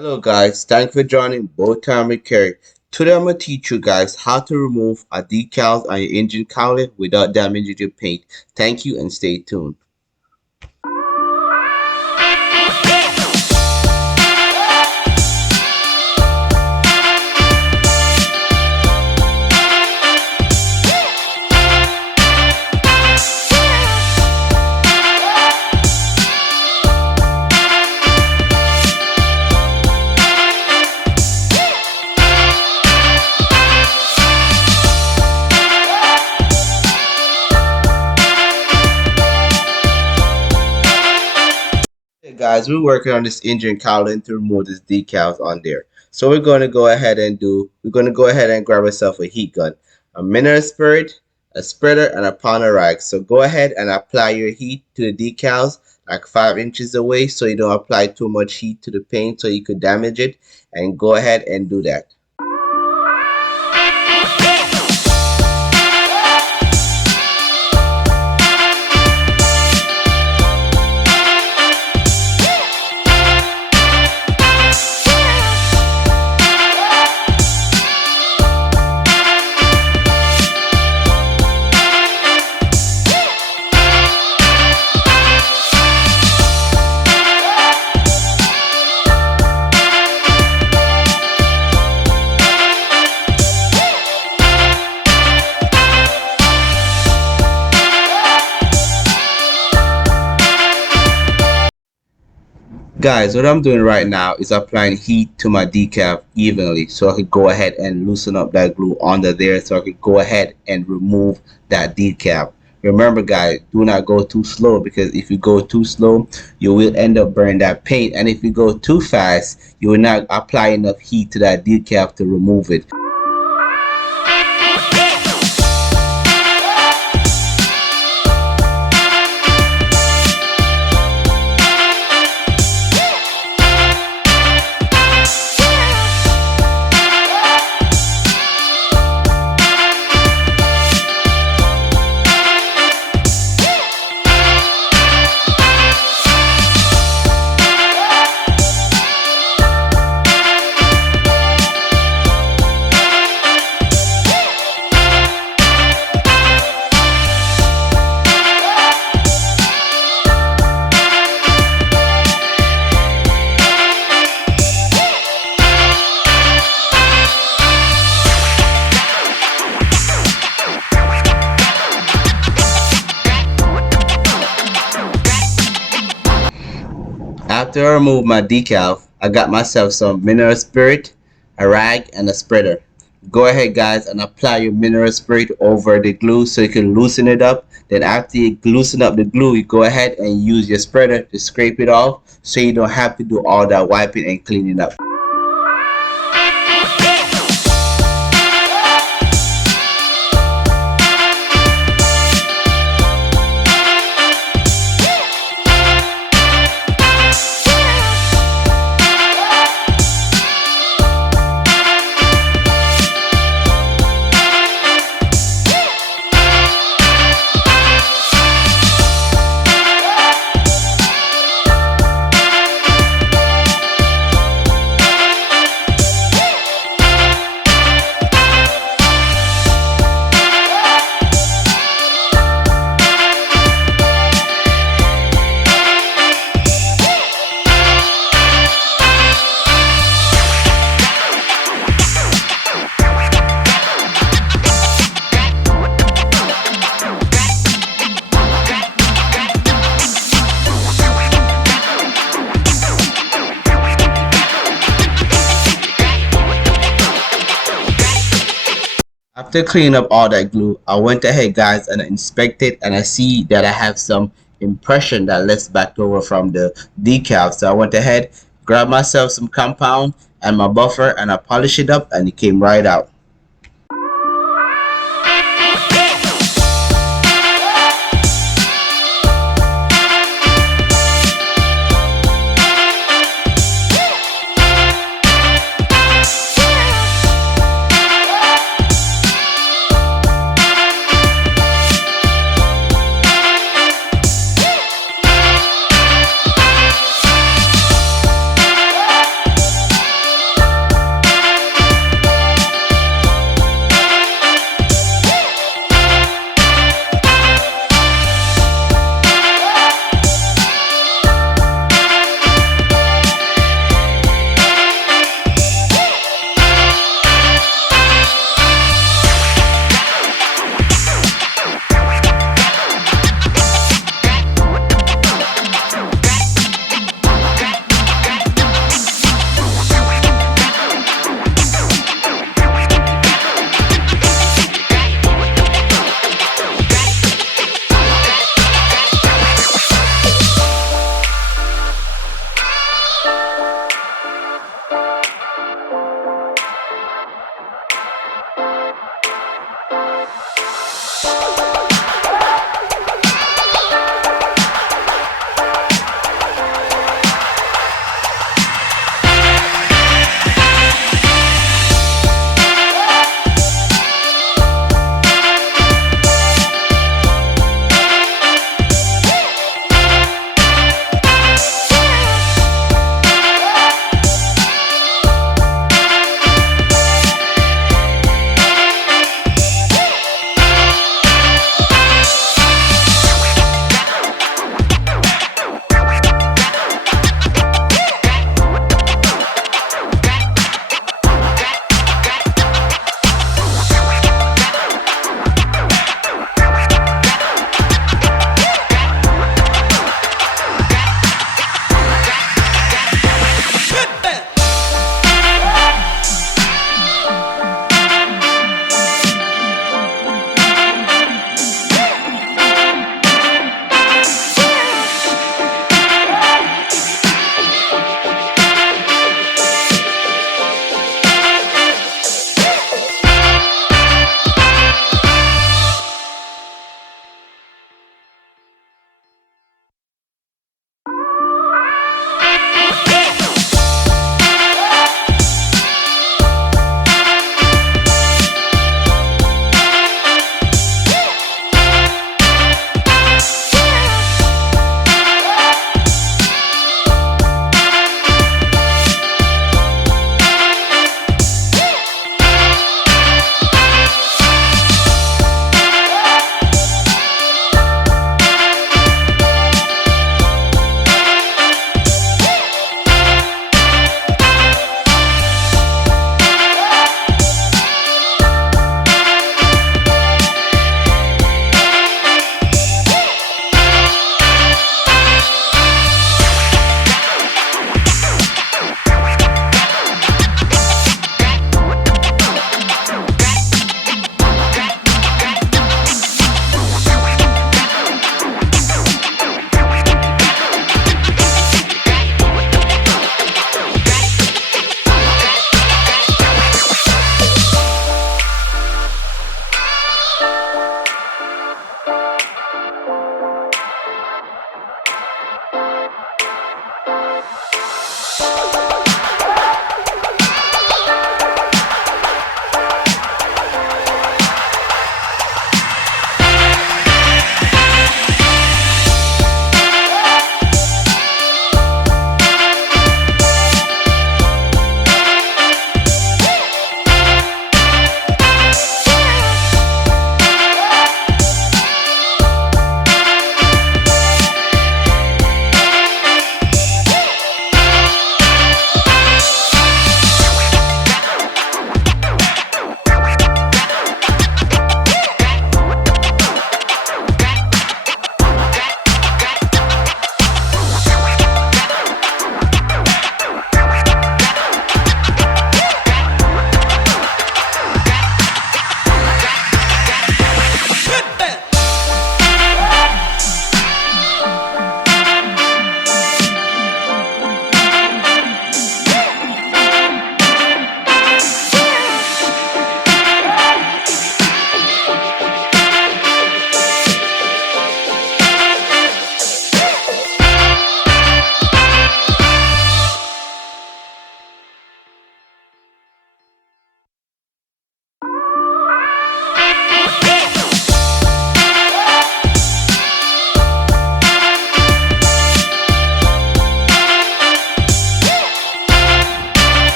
Hello guys, thanks for joining Bow Time with Kerry. Today I'm going to teach you guys how to remove a decals on your engine cowling without damaging your paint. Thank you and stay tuned. Hey guys, we're working on this engine cowling to remove these decals on there. So we're going to go ahead and grab ourselves a heat gun, a mineral spirit, a spreader, and a pound of rag. So go ahead and apply your heat to the decals like 5 inches away so you don't apply too much heat to the paint so you could damage it. And go ahead and do that. Guys, what I'm doing right now is applying heat to my decal evenly so I could go ahead and loosen up that glue under there so I could go ahead and remove that decal. Remember guys, do not go too slow because if you go too slow, you will end up burning that paint, and if you go too fast, you will not apply enough heat to that decal to remove it. After I removed my decal, I got myself some mineral spirit, a rag, and a spreader. Go ahead guys and apply your mineral spirit over the glue so you can loosen it up. Then after you loosen up the glue, you go ahead and use your spreader to scrape it off so you don't have to do all that wiping and cleaning up. After cleaning up all that glue, I went ahead guys and inspected, and I see that I have some impression that left back over from the decal. So I went ahead, grabbed myself some compound and my buffer, and I polished it up and it came right out.